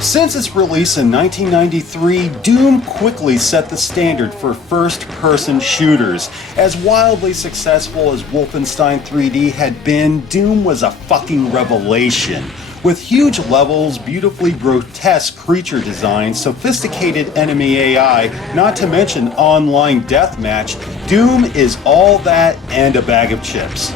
Since its release in 1993, Doom quickly set the standard for first-person shooters. As wildly successful as Wolfenstein 3D had been, Doom was a fucking revelation. With huge levels, beautifully grotesque creature designs, sophisticated enemy AI, not to mention online deathmatch, Doom is all that and a bag of chips.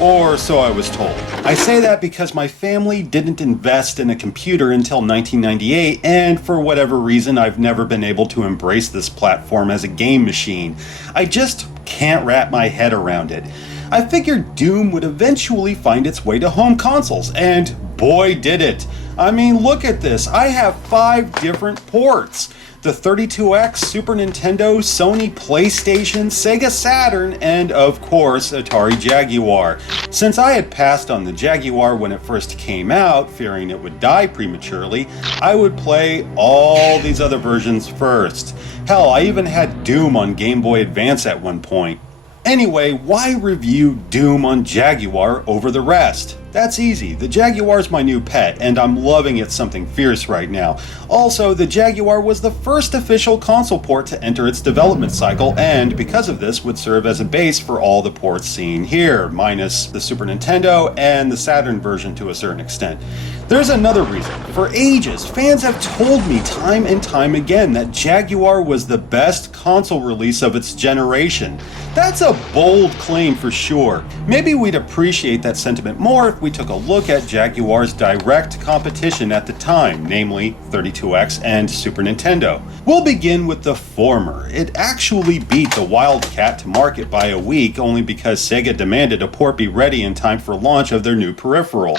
Or so I was told. I say that because my family didn't invest in a computer until 1998, and for whatever reason I've never been able to embrace this platform as a game machine. I just can't wrap my head around it. I figured Doom would eventually find its way to home consoles, and boy did it. I mean, look at this. I have 5 different ports. The 32X, Super Nintendo, Sony PlayStation, Sega Saturn, and of course Atari Jaguar. Since I had passed on the Jaguar when it first came out, fearing it would die prematurely, I would play all these other versions first. Hell, I even had Doom on Game Boy Advance at one point. Anyway, why review Doom on Jaguar over the rest? That's easy. The Jaguar's my new pet, and I'm loving it something fierce right now. Also, the Jaguar was the first official console port to enter its development cycle, and because of this would serve as a base for all the ports seen here, minus the Super Nintendo and the Saturn version to a certain extent. There's another reason. For ages, fans have told me time and time again that Jaguar was the best console release of its generation. That's a bold claim for sure. Maybe we'd appreciate that sentiment more if we took a look at Jaguar's direct competition at the time, namely 32X and Super Nintendo. We'll begin with the former. It actually beat the Wildcat to market by a week only because Sega demanded a port be ready in time for launch of their new peripheral.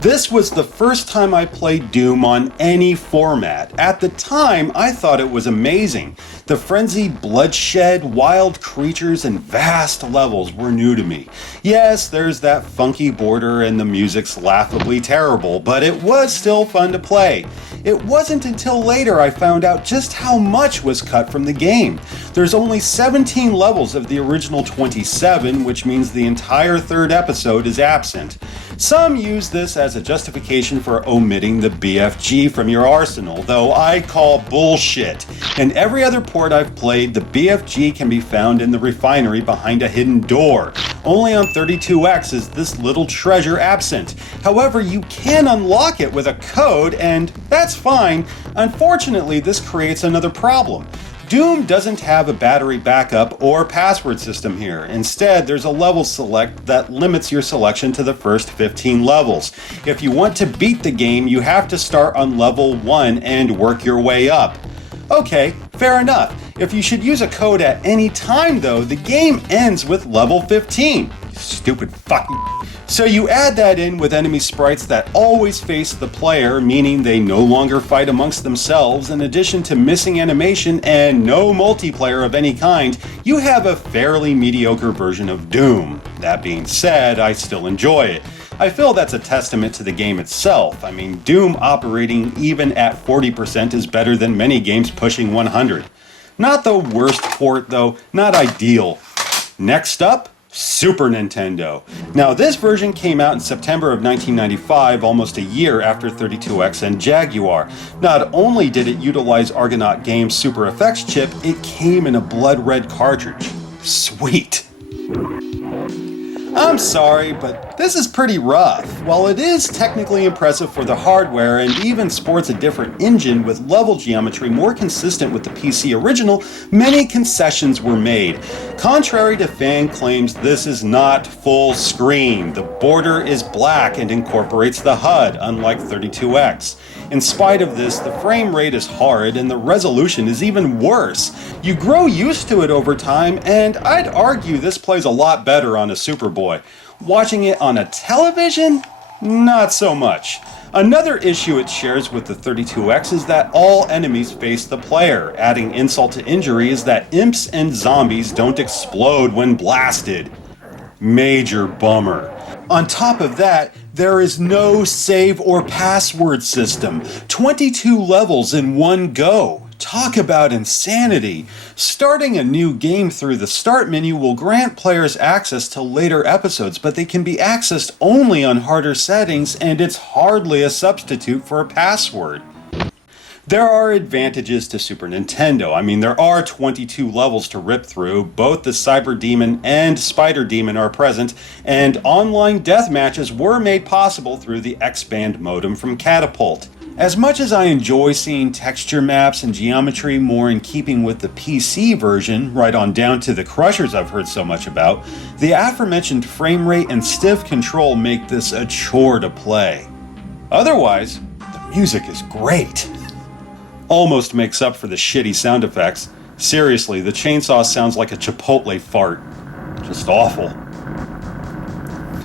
This was the first time I played Doom on any format. At the time, I thought it was amazing. The frenzied bloodshed, wild creatures, and vast levels were new to me. Yes, there's that funky border and the music's laughably terrible, but it was still fun to play. It wasn't until later I found out just how much was cut from the game. There's only 17 levels of the original 27, which means the entire third episode is absent. Some use this as a justification for omitting the BFG from your arsenal, though I call bullshit. In every other port I've played, the BFG can be found in the refinery behind a hidden door. Only on 32X is this little treasure absent. However, you can unlock it with a code, and that's fine. Unfortunately, this creates another problem. Doom doesn't have a battery backup or password system here. Instead, there's a level select that limits your selection to the first 15 levels. If you want to beat the game, you have to start on level 1 and work your way up. Okay, fair enough. If you should use a code at any time though, the game ends with level 15. Stupid fucking... So you add that in with enemy sprites that always face the player, meaning they no longer fight amongst themselves. In addition to missing animation and no multiplayer of any kind, you have a fairly mediocre version of Doom. That being said, I still enjoy it. I feel that's a testament to the game itself. I mean, Doom operating even at 40% is better than many games pushing 100. Not the worst port though, not ideal. Next up, Super Nintendo. Now this version came out in September of 1995, almost a year after 32X and Jaguar. Not only did it utilize Argonaut Games' Super Effects chip, it came in a blood red cartridge. Sweet. I'm sorry, but this is pretty rough. While it is technically impressive for the hardware and even sports a different engine with level geometry more consistent with the PC original, many concessions were made. Contrary to fan claims, this is not full screen. The border is black and incorporates the HUD, unlike 32X. In spite of this, the frame rate is horrid and the resolution is even worse. You grow used to it over time, and I'd argue this plays a lot better on a Superboy. Watching it on a television? Not so much. Another issue it shares with the 32X is that all enemies face the player. Adding insult to injury is that imps and zombies don't explode when blasted. Major bummer. On top of that, there is no save or password system. 22 levels in one go. Talk about insanity! Starting a new game through the start menu will grant players access to later episodes, but they can be accessed only on harder settings, and it's hardly a substitute for a password. There are advantages to Super Nintendo. I mean, there are 22 levels to rip through, both the Cyber Demon and Spider Demon are present, and online death matches were made possible through the X-Band modem from Catapult. As much as I enjoy seeing texture maps and geometry more in keeping with the PC version, right on down to the crushers I've heard so much about, the aforementioned frame rate and stiff control make this a chore to play. Otherwise, the music is great. Almost makes up for the shitty sound effects. Seriously, the chainsaw sounds like a Chipotle fart. Just awful.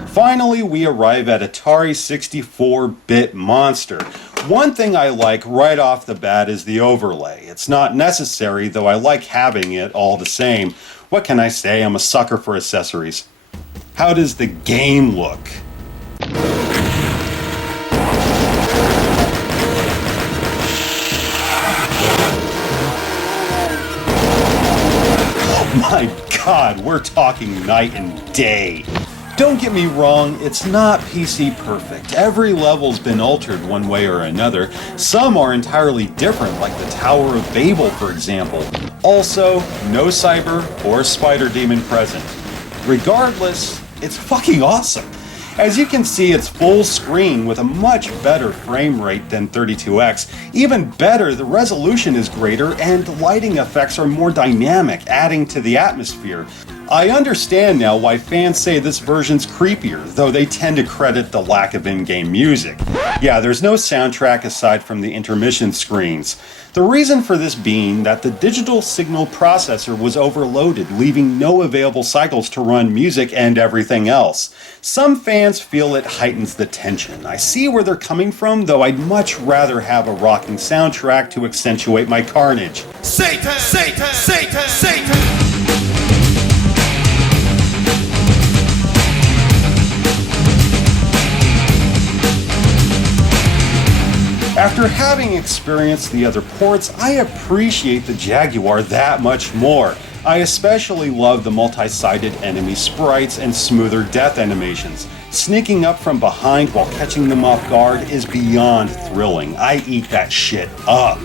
Finally, we arrive at Atari 64-bit Monster. One thing I like right off the bat is the overlay. It's not necessary, though I like having it all the same. What can I say? I'm a sucker for accessories. How does the game look? Oh my God, we're talking night and day. Don't get me wrong, it's not PC perfect. Every level's been altered one way or another. Some are entirely different, like the Tower of Babel, for example. Also, no Cyber or Spider Demon present. Regardless, it's fucking awesome. As you can see, it's full screen with a much better frame rate than 32X. Even better, the resolution is greater and lighting effects are more dynamic, adding to the atmosphere. I understand now why fans say this version's creepier, though they tend to credit the lack of in-game music. Yeah, there's no soundtrack aside from the intermission screens. The reason for this being that the digital signal processor was overloaded, leaving no available cycles to run music and everything else. Some fans feel it heightens the tension. I see where they're coming from, though I'd much rather have a rocking soundtrack to accentuate my carnage. Satan! Satan! Satan! Satan! After having experienced the other ports, I appreciate the Jaguar that much more. I especially love the multi-sided enemy sprites and smoother death animations. Sneaking up from behind while catching them off guard is beyond thrilling. I eat that shit up.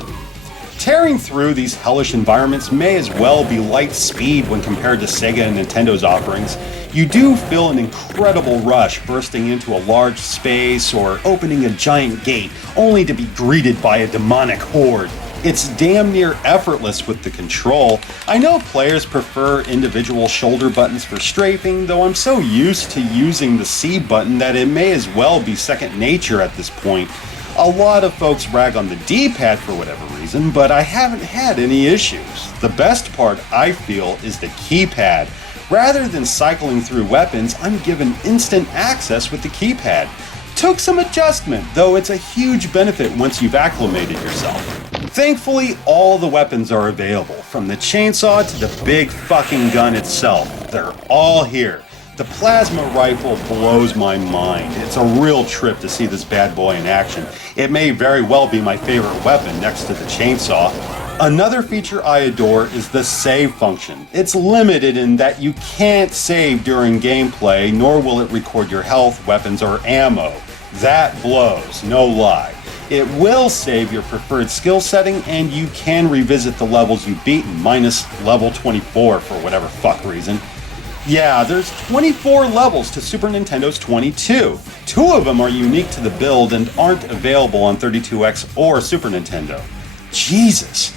Tearing through these hellish environments may as well be light speed when compared to Sega and Nintendo's offerings. You do feel an incredible rush bursting into a large space or opening a giant gate, only to be greeted by a demonic horde. It's damn near effortless with the control. I know players prefer individual shoulder buttons for strafing, though I'm so used to using the C button that it may as well be second nature at this point. A lot of folks rag on the D-pad for whatever reason, but I haven't had any issues. The best part, I feel, is the keypad. Rather than cycling through weapons, I'm given instant access with the keypad. Took some adjustment, though it's a huge benefit once you've acclimated yourself. Thankfully, all the weapons are available, from the chainsaw to the big fucking gun itself. They're all here. The plasma rifle blows my mind. It's a real trip to see this bad boy in action. It may very well be my favorite weapon next to the chainsaw. Another feature I adore is the save function. It's limited in that you can't save during gameplay, nor will it record your health, weapons, or ammo. That blows, no lie. It will save your preferred skill setting, and you can revisit the levels you've beaten, minus level 24 for whatever fuck reason. Yeah, there's 24 levels to Super Nintendo's 22. 2 of them are unique to the build and aren't available on 32X or Super Nintendo. Jesus.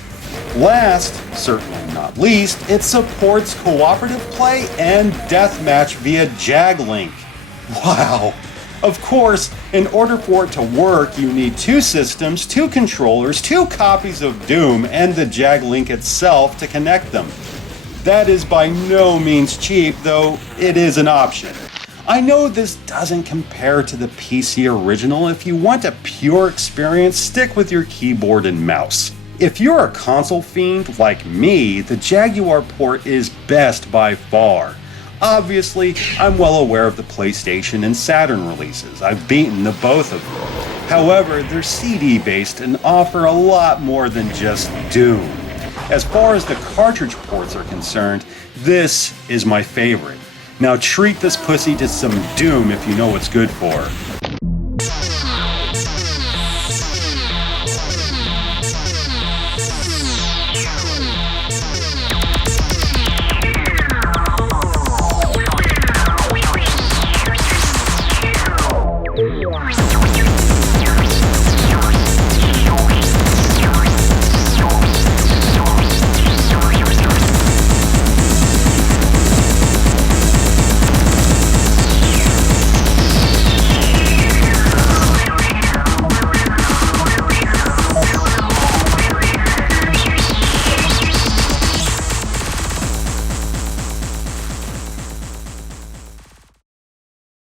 Last, certainly not least, it supports cooperative play and deathmatch via JagLink. Wow. Of course, in order for it to work, you need 2 systems, 2 controllers, 2 copies of Doom, and the JagLink itself to connect them. That is by no means cheap, though it is an option. I know this doesn't compare to the PC original. If you want a pure experience, stick with your keyboard and mouse. If you're a console fiend like me, the Jaguar port is best by far. Obviously, I'm well aware of the PlayStation and Saturn releases. I've beaten the both of them. However, they're CD-based and offer a lot more than just Doom. As far as the cartridge ports are concerned, this is my favorite. Now treat this pussy to some Doom if you know what's good for.